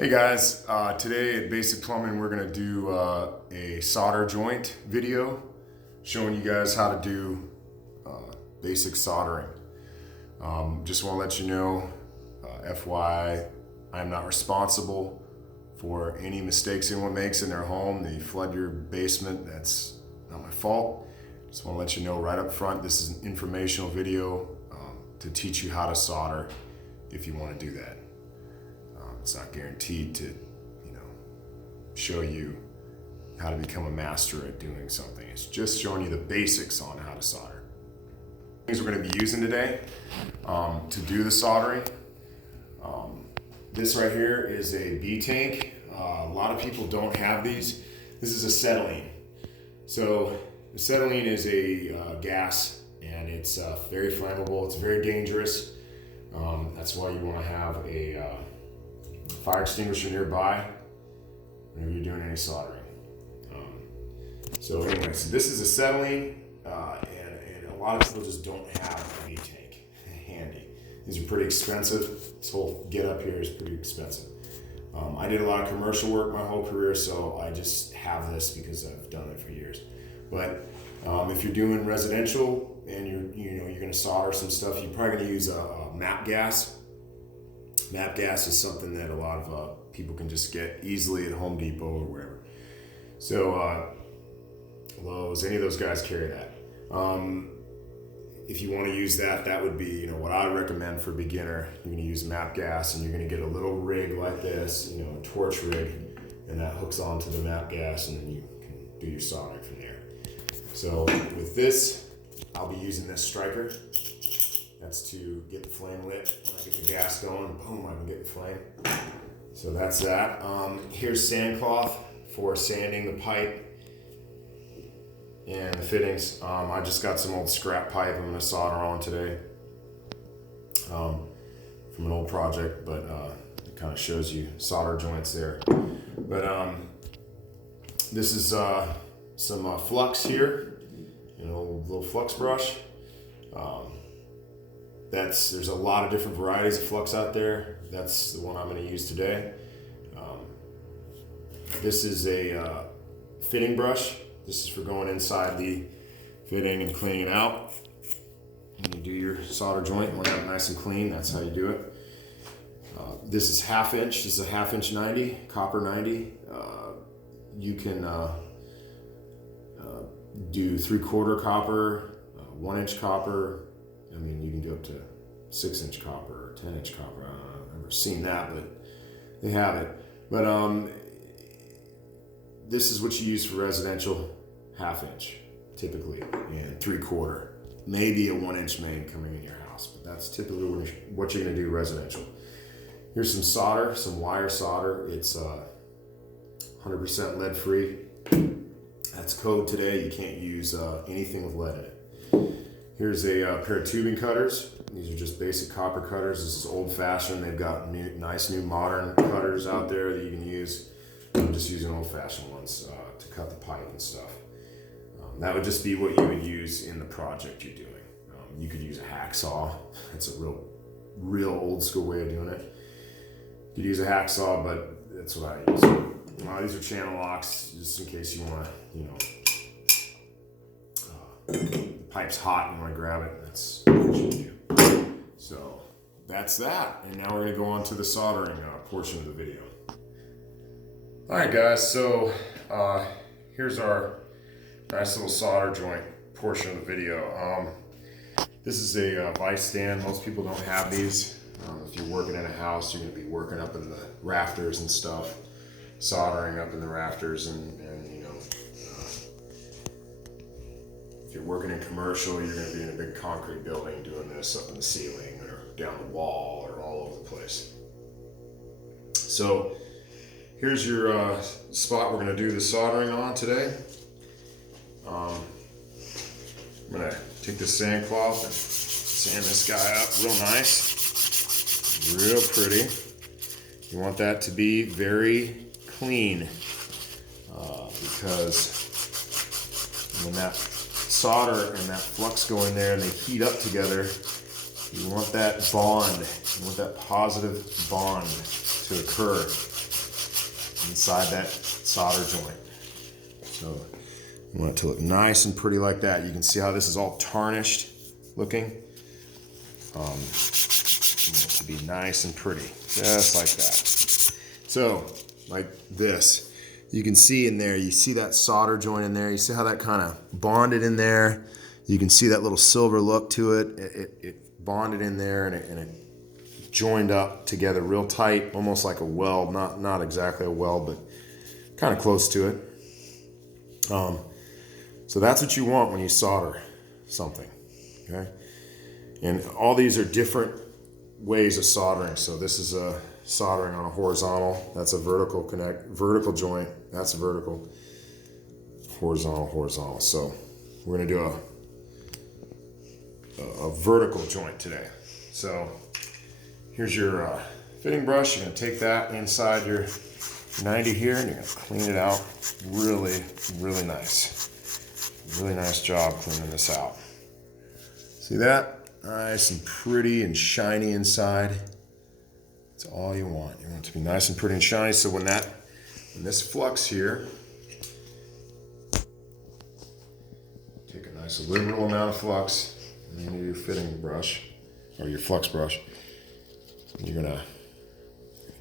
Hey guys, today at Basic Plumbing we're going to do a solder joint video showing you guys how to do basic soldering. Just want to let you know, FYI, I'm not responsible for any mistakes anyone makes in their home. They flood your basement, that's not my fault. Just want to let you know right up front, this is an informational video to teach you how to solder if you want to do that. It's not guaranteed to, show you how to become a master at doing something. It's just showing you the basics on how to solder. Things we're going to be using today to do the soldering. This right here is a B tank. A lot of people don't have these. This is acetylene. So acetylene is a gas, and it's very flammable. It's very dangerous. That's why you want to have a fire extinguisher nearby whenever you're doing any soldering. So this is acetylene, and a lot of people just don't have a V-tank handy. These are pretty expensive. This whole get up here is pretty expensive. I did a lot of commercial work my whole career, so I just have this because I've done it for years. But if you're doing residential and you're going to solder some stuff, you're probably going to use a MAP gas. MAP gas is something that a lot of people can just get easily at Home Depot or wherever. So Lowe's, any of those guys carry that. If you want to use that, that would be what I recommend for a beginner. You're going to use MAP gas, and you're going to get a little rig like this, a torch rig, and that hooks onto the MAP gas, and then you can do your soldering from there. So with this, I'll be using this striker. That's to get the flame lit. When I get the gas going, boom, I can get the flame. So that's that. Here's sandcloth for sanding the pipe and the fittings. I just got some old scrap pipe I'm gonna solder on today from an old project, but it kind of shows you solder joints there. But this is some flux here, a little flux brush. There's a lot of different varieties of flux out there. That's the one I'm going to use today. This is a fitting brush. This is for going inside the fitting and cleaning it out. When you do your solder joint, you want it nice and clean. That's how you do it. This is half inch. This is a half inch 90, copper 90. You can do 3/4 copper, 1 inch copper. You can go up to 6 inch copper or 10 inch copper. I don't know, I've never seen that, but they have it. But this is what you use for residential, half inch, typically, and 3/4. Maybe a 1 inch main coming in your house, but that's typically what you're gonna do residential. Here's some solder, some wire solder. It's 100% lead free. That's code today. You can't use anything with lead in it. Here's a pair of tubing cutters. These are just basic copper cutters. This is old fashioned. They've got nice new modern cutters out there that you can use. I'm just using old fashioned ones to cut the pipe and stuff. That would just be what you would use in the project you're doing. You could use a hacksaw. That's a real old school way of doing it. You could use a hacksaw, but that's what I use. These are channel locks, just in case you want to, pipe's hot and you want to grab it. That's what you do. So that's that. And now we're going to go on to the soldering portion of the video. All right, guys. So here's our nice little solder joint portion of the video. This is a vice stand. Most people don't have these. If you're working in a house, you're going to be working up in the rafters and stuff, soldering up in the rafters, and if you're working in commercial, you're going to be in a big concrete building doing this up in the ceiling or down the wall or all over the place. So here's your spot we're going to do the soldering on today. I'm going to take this sandcloth and sand this guy up real nice, real pretty. You want that to be very clean because when that solder and that flux go in there and they heat up together, you want that bond, you want that positive bond to occur. inside that solder joint. So you want it to look nice and pretty like that. You can see how this is all tarnished looking. You want it to be nice and pretty, just like that. So, like this, you can see in there, you see that solder joint in there, you see how that kind of bonded in there. You can see that little silver look to it. It bonded in there and it joined up together real tight, almost like a weld, not exactly a weld, but kind of close to it. So that's what you want when you solder something, okay? And all these are different ways of soldering. So this is a soldering on a horizontal. That's a vertical joint. That's a vertical, horizontal. So we're gonna do a vertical joint today. So here's your fitting brush. You're gonna take that inside your 90 here and you're gonna clean it out really, really nice. Really nice job cleaning this out. See that? Nice and pretty and shiny inside. That's all you want. You want it to be nice and pretty and shiny. So when this flux here, take a nice liberal amount of flux into your fitting brush or your flux brush. You're gonna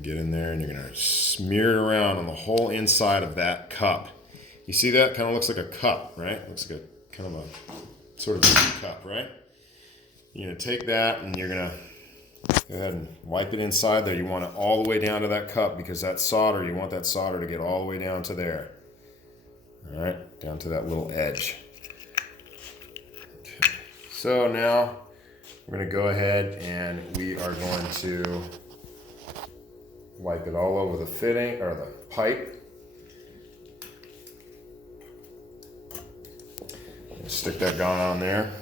get in there and you're gonna smear it around on the whole inside of that cup. You see that? Kind of looks like a cup, right? Looks like a kind of a sort of a cup, right? You're gonna take that and you're gonna go ahead and wipe it inside there. You want it all the way down to that cup because that solder, you want that solder to get all the way down to there. All right, down to that little edge. Okay. So now we're gonna go ahead and we are going to wipe it all over the fitting or the pipe. Stick that gun on there,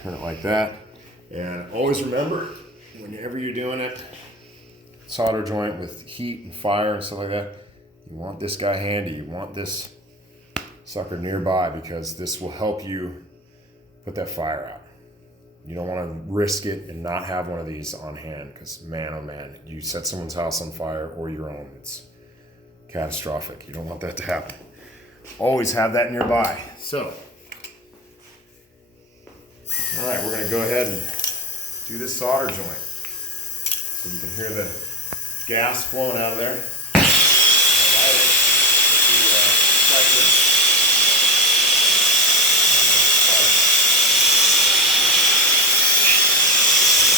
turn it like that, and always remember, whenever you're doing it, solder joint with heat and fire and stuff like that, you want this guy handy. You want this sucker nearby because this will help you put that fire out. You don't want to risk it and not have one of these on hand because man, oh man, you set someone's house on fire or your own. It's catastrophic. You don't want that to happen. Always have that nearby. So, all right, we're going to go ahead and do this solder joint. So you can hear the gas flowing out of there. I'll light it with the striker.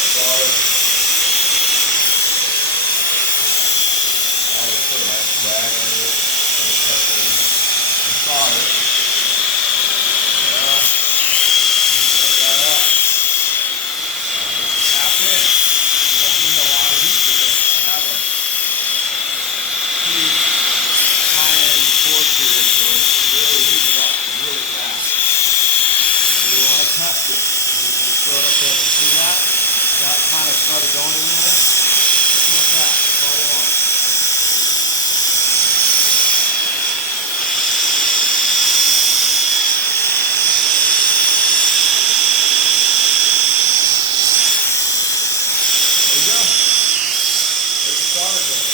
Solder. I'll just put a nice rag under it so it touches the solder. Started going in there, just like that, that's all you want. There you go. There's the solder joint.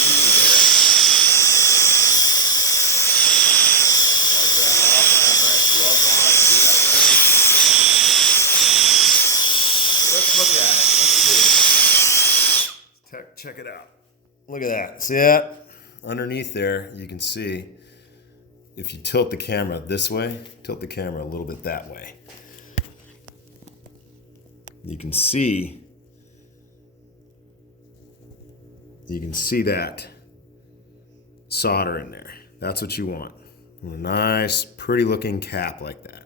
Easy there. Wipe that off. I have nice gloves on. I can do that with it. Let's look at it. Let's see. Check it out. Look at that. See that? Underneath there, you can see if you tilt the camera this way, tilt the camera a little bit that way. You can see that solder in there. That's what you want. A nice, pretty looking cap like that.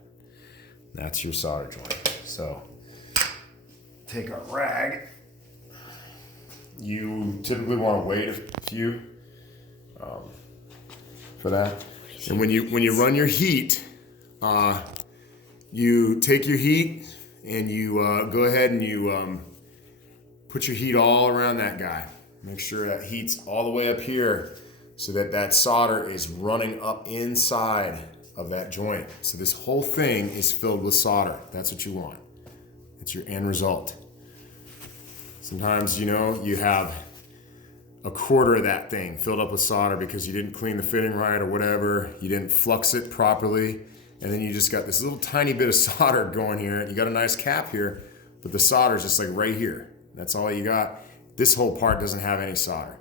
That's your solder joint. So take a rag. You typically want to wait a few for that. And when you run your heat, you take your heat and you go ahead and you put your heat all around that guy. Make sure that heat's all the way up here so that that solder is running up inside of that joint. So this whole thing is filled with solder. That's what you want. It's your end result. Sometimes, you know, you have a quarter of that thing filled up with solder because you didn't clean the fitting right or whatever, you didn't flux it properly, and then you just got this little tiny bit of solder going here. You got a nice cap here, but the solder is just like right here. That's all you got. This whole part doesn't have any solder,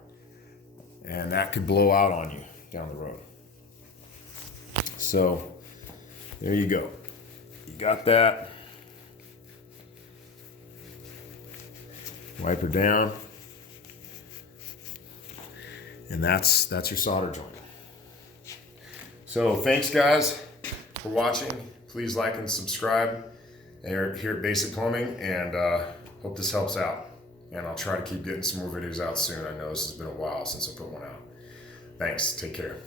and that could blow out on you down the road. So there you go. You got that. Wipe her down. And that's your solder joint. So thanks guys for watching. Please like and subscribe here at Basic Plumbing, and hope this helps out. And I'll try to keep getting some more videos out soon. I know this has been a while since I put one out. Thanks, take care.